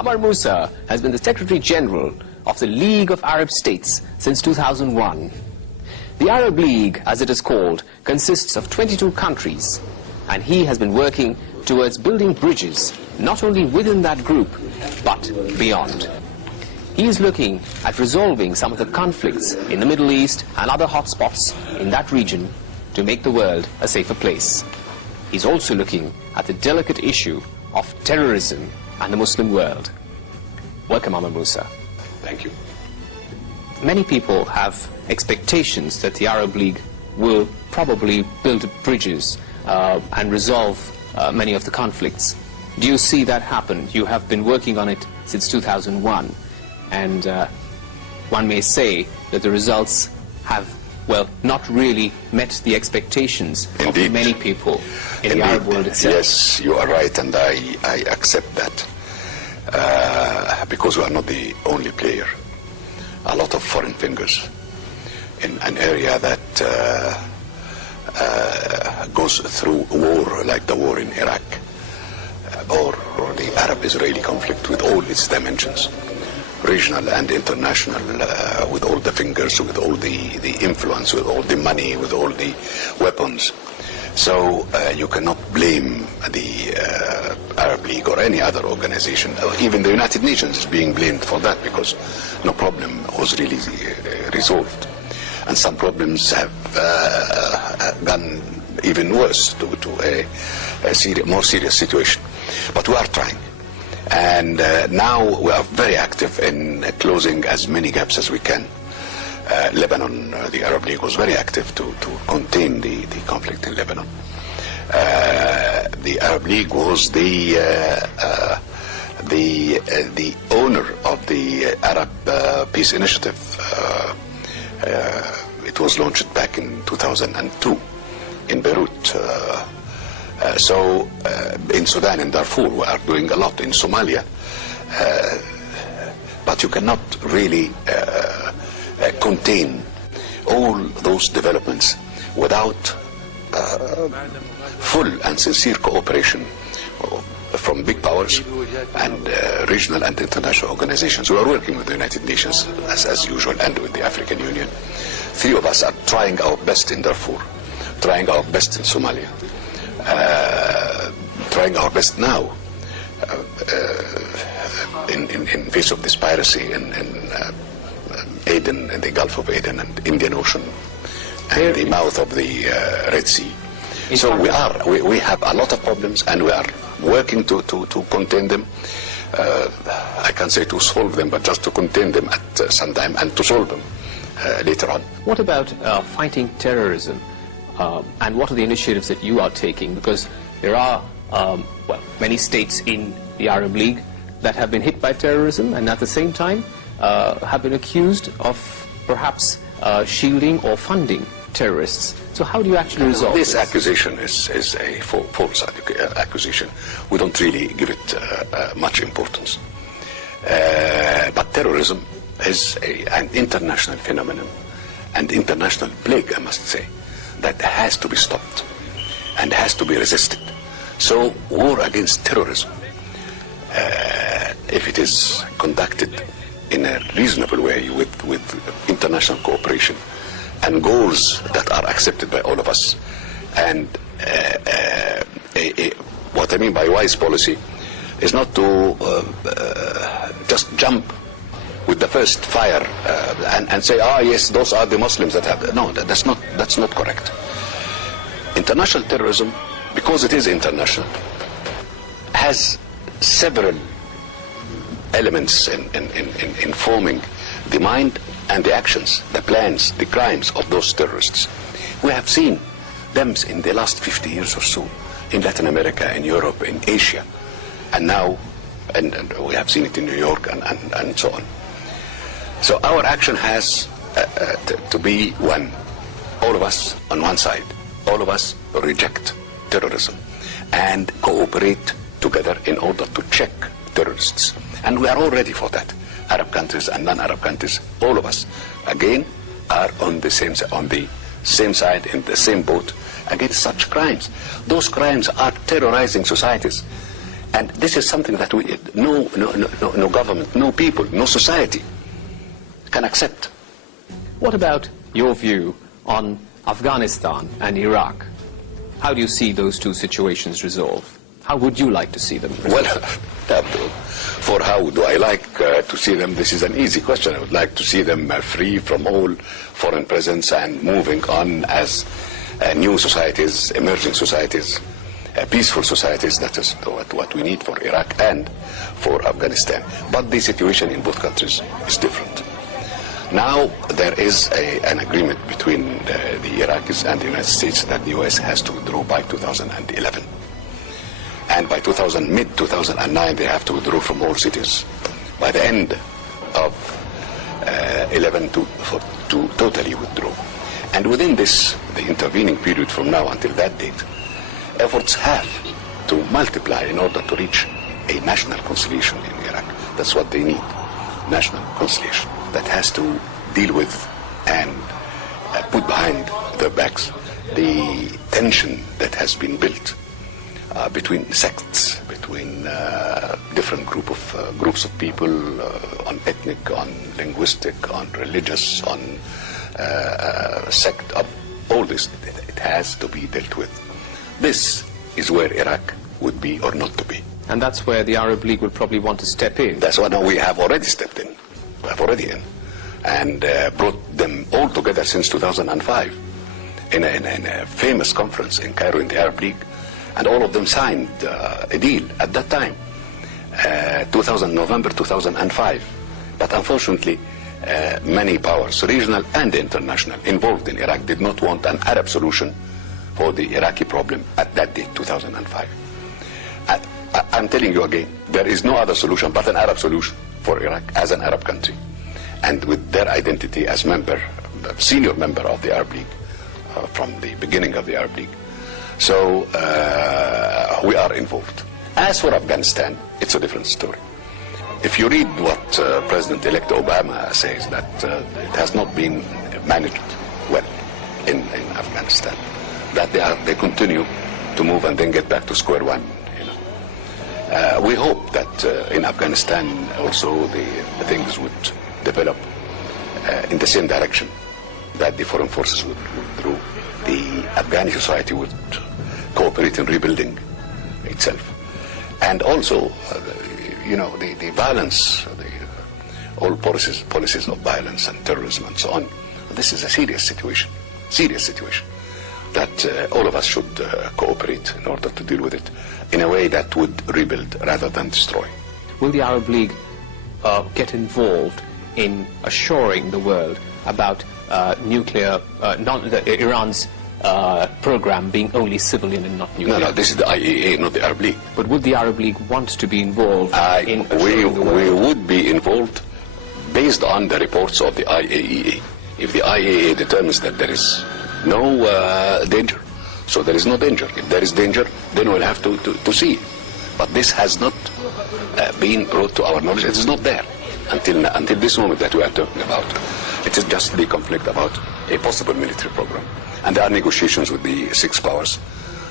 Amr Moussa has been the Secretary General of the League of Arab States since 2001. The Arab League, as it is called, consists of 22 countries, and he has been working towards building bridges, not only within that group, but beyond. He is looking at resolving some of the conflicts in the Middle East and other hotspots in that region to make the world a safer place. He's also looking at the delicate issue of terrorism and the Muslim world. Welcome, Amr Moussa. Thank you. Many people have expectations that the Arab League will probably build bridges and resolve many of the conflicts. Do you see that happen? You have been working on it since 2001, and one may say that the results have, well, not really met the expectations of many people in the Arab world itself. Yes, you are right, and I accept that. Because we are not the only player. A lot of foreign fingers in an area that goes through war, like the war in Iraq, or the Arab-Israeli conflict with all its dimensions, regional and international, with all the fingers, with all the influence, with all the money, with all the weapons. So you cannot blame the Arab League or any other organization. Even the United Nations is being blamed for that, because no problem was really resolved. And some problems have gone even worse to a more serious situation. But we are trying. And now we are very active in closing as many gaps as we can. Lebanon, the Arab League was very active to contain the conflict in Lebanon. The Arab League was the owner of the Arab Peace Initiative. It was launched back in 2002 in Beirut. So in Sudan and Darfur we are doing a lot, in Somalia. But you cannot really contain all those developments without full and sincere cooperation from big powers and regional and international organizations. We are working with the United Nations as usual, and with the African Union. Three of us are trying our best in Darfur, trying our best in Somalia, trying our best now in face of this piracy in Aden, in the Gulf of Aden and Indian Ocean, and the mouth of the Red Sea. So we have a lot of problems, and we are working to contain them. I can't say to solve them, but just to contain them at some time, and to solve them later on. What about fighting terrorism? And what are the initiatives that you are taking? Because there are well, many states in the Arab League that have been hit by terrorism, and at the same time have been accused of perhaps shielding or funding terrorists. So how do you actually resolve this? This accusation is a false accusation. We don't really give it much importance. But terrorism is an international phenomenon, and international plague, I must say, that has to be stopped and has to be resisted. So war against terrorism, if it is conducted in a reasonable way with international cooperation and goals that are accepted by all of us, and what I mean by wise policy is not to just jump with the first fire and say, yes, those are the Muslims that have. No, that's not correct. International terrorism, because it is international, has several elements in forming the mind and the actions, the plans, the crimes of those terrorists. We have seen them in the last 50 years or so in Latin America, in Europe, in Asia, and now, and we have seen it in New York and so on. So our action has to be one. All of us on one side, all of us reject terrorism and cooperate together in order to check terrorists. And we are all ready for that. Arab countries and non-Arab countries, all of us, again, are on the same side, in the same boat, against such crimes. Those crimes are terrorizing societies. And this is something that no government, no people, no society can accept. What about your view on Afghanistan and Iraq? How do you see those two situations resolved? How would you like to see them resolved? Well, for how do I like to see them, this is an easy question. I would like to see them free from all foreign presence and moving on as new societies, emerging societies, peaceful societies. That is what we need for Iraq and for Afghanistan. But the situation in both countries is different. Now there is an agreement between the Iraqis and the United States that the US has to withdraw by 2011. And by mid-2009 they have to withdraw from all cities. By the end of 11 to totally withdraw. And within this, the intervening period from now until that date, efforts have to multiply in order to reach a national conciliation in Iraq. That's what they need, national conciliation. That has to deal with and put behind their backs the tension that has been built between sects, between different groups of people on ethnic, on linguistic, on religious, on sect, all this. It has to be dealt with. This is where Iraq would be or not to be. And that's where the Arab League will probably want to step in. That's why now we have already stepped in. We have already in. And brought them all together since 2005 in a famous conference in Cairo in the Arab League. And all of them signed a deal at that time, November 2005. But unfortunately, many powers, regional and international, involved in Iraq did not want an Arab solution for the Iraqi problem at that date, 2005. I'm telling you again, there is no other solution but an Arab solution for Iraq as an Arab country. And with their identity as senior member of the Arab League, from the beginning of the Arab League. So we are involved. As for Afghanistan, it's a different story. If you read what President-elect Obama says, that it has not been managed well in Afghanistan, that they continue to move and then get back to square one. We hope that in Afghanistan also the things would develop in the same direction, that the foreign forces would withdraw, the Afghani society would cooperate in rebuilding itself, and also the violence, all policies of violence and terrorism and so on. This is a serious situation that all of us should cooperate in order to deal with it in a way that would rebuild rather than destroy. Will the Arab League get involved in assuring the world about Iran's program being only civilian and not nuclear? No, this is the IAEA, not the Arab League. But would the Arab League want to be involved in assuring the world? We would be involved based on the reports of the IAEA. If the IAEA determines that there is no danger, so there is no danger. If there is danger, then we'll have to see. But this has not been brought to our knowledge. It is not there until this moment that we are talking about. It is just the conflict about a possible military program. And there are negotiations with the six powers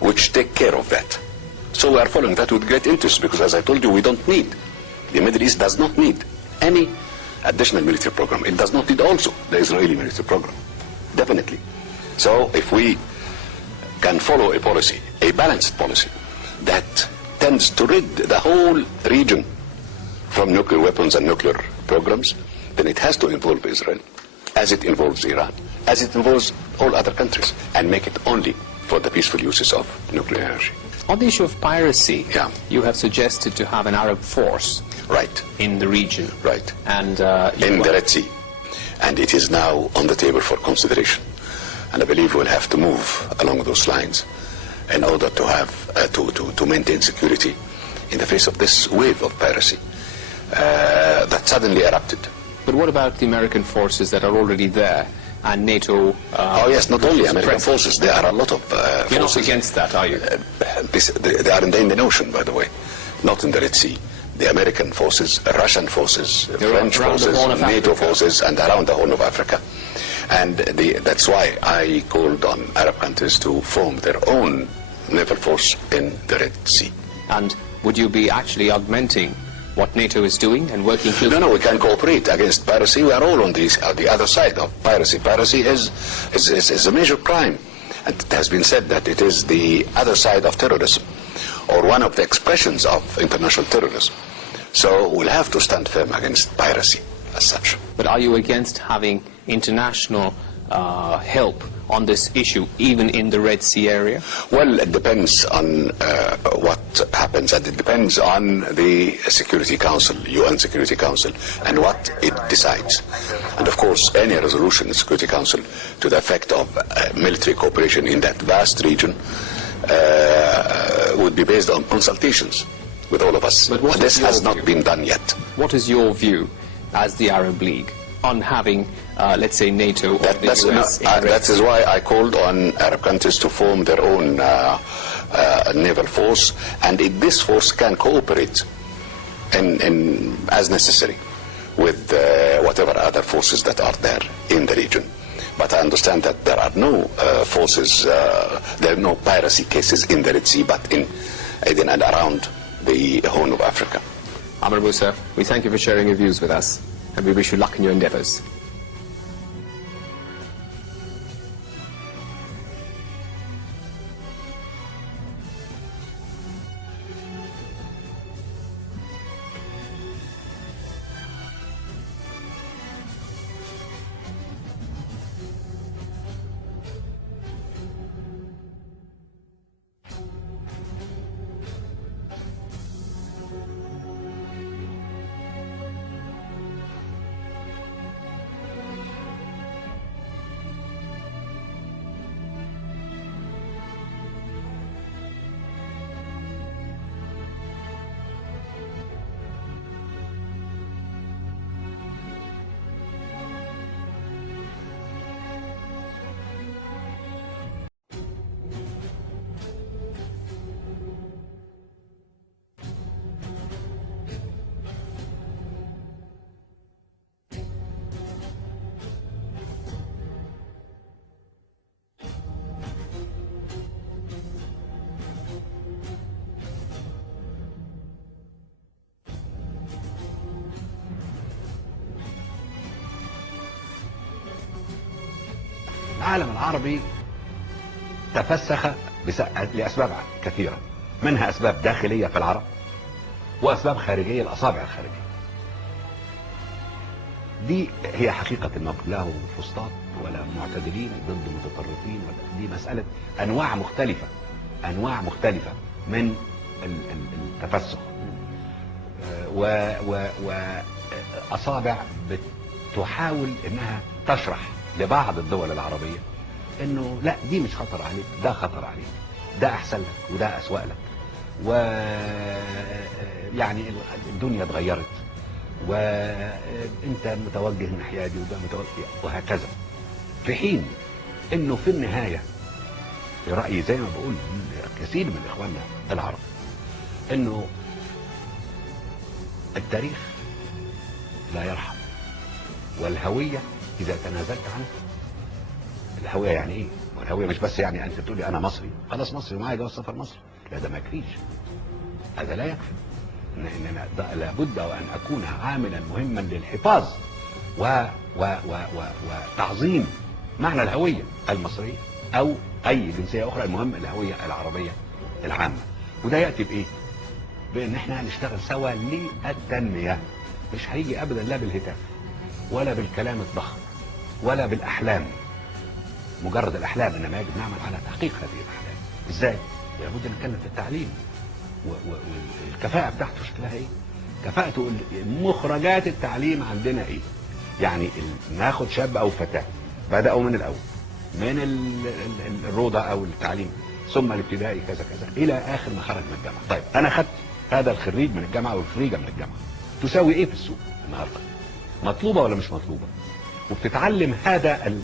which take care of that. So we are following that with great interest because, as I told you, we don't need, the Middle East does not need any additional military program. It does not need also the Israeli military program. Definitely. So if we can follow a policy, a balanced policy, that tends to rid the whole region from nuclear weapons and nuclear programs, then it has to involve Israel, as it involves Iran, as it involves all other countries, and make it only for the peaceful uses of nuclear energy. On the issue of piracy, you have suggested to have an Arab force in the region. Right. And in the Red Sea. And it is now on the table for consideration. And I believe we'll have to move along those lines in order to have to maintain security in the face of this wave of piracy that suddenly erupted. But what about the American forces that are already there and NATO? Oh yes, not only American forces. There are a lot of forces. You're not against that, are you? They are in the Indian Ocean, by the way, not in the Red Sea. The American forces, Russian forces, French forces, NATO forces, and around the Horn of Africa. And that's why I called on Arab countries to form their own naval force in the Red Sea. And would you be actually augmenting what NATO is doing and working closely? No, we can cooperate against piracy. We are all on the other side of piracy. Piracy is a major crime. And it has been said that it is the other side of terrorism, or one of the expressions of international terrorism. So we'll have to stand firm against piracy as such. But are you against having international help on this issue, even in the Red Sea area? Well, it depends on what happens, and it depends on the Security Council, UN Security Council, and what it decides. And of course, any resolution in the Security Council to the effect of military cooperation in that vast region would be based on consultations with all of us. But this has not been done yet. What is your view as the Arab League on having, let's say, NATO or the US? That is why I called on Arab countries to form their own naval force, and this force can cooperate as necessary with whatever other forces that are there in the region. But I understand that there are no forces, there are no piracy cases in the Red Sea, but in and around the Horn of Africa. Amr Moussa, we thank you for sharing your views with us, and we wish you luck in your endeavors. العالم العربي تفسخ لأسباب كثيرة، منها أسباب داخلية في العرب وأسباب خارجية، الأصابع الخارجية. دي هي حقيقة الموقف، لا هو فسطاط ولا معتدلين ضد متطرفين، ولا دي مسألة أنواع مختلفة من التفسخ، وأصابع بتحاول إنها تشرح لبعض الدول العربية انه لا دي مش خطر عليك، ده خطر عليك، ده احسن لك وده اسوأ لك، ويعني الدنيا اتغيرت وانت متوجه الناحيه دي وده متوجه وهكذا، في حين انه في النهايه في رايي زي ما بقول كثير من اخواننا العرب انه التاريخ لا يرحم، والهويه اذا تنازلت عنها، الهويه يعني ايه؟ والهويه مش بس يعني انت تقول لي انا مصري خلاص مصري ومعايا جواز سفر مصري، لا ده ما يكفيش، هذا لا يكفي، اننا لابد وان اكون عاملا مهما للحفاظ وتعظيم معنى الهويه المصريه او اي جنسيه اخرى، المهم الهويه العربيه العامه. وده ياتي بايه؟ بان احنا نشتغل سوا للتنميه، مش هيجي ابدا لا بالهتاف ولا بالكلام الضخم ولا بالاحلام، مجرد الاحلام، انما يجب نعمل على تحقيق هذه الاحلام. ازاي؟ لابد نتكلم في التعليم والكفاءه بتاعته شكلها ايه؟ كفاءته، مخرجات التعليم عندنا ايه؟ يعني ناخد شاب او فتاه بداوا من الاول، من الروضه او التعليم ثم الابتدائي كذا كذا الى اخر ما خرج من الجامعه. طيب انا خدت هذا الخريج من الجامعه والخريجه من الجامعه، تساوي ايه في السوق النهارده؟ مطلوبه ولا مش مطلوبه؟ وبتتعلم هذا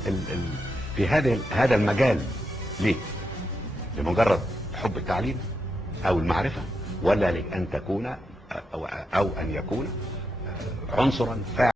في هذا المجال ليه؟ لمجرد حب التعليم او المعرفه، ولا لان تكون او ان يكون عنصرا فاعلا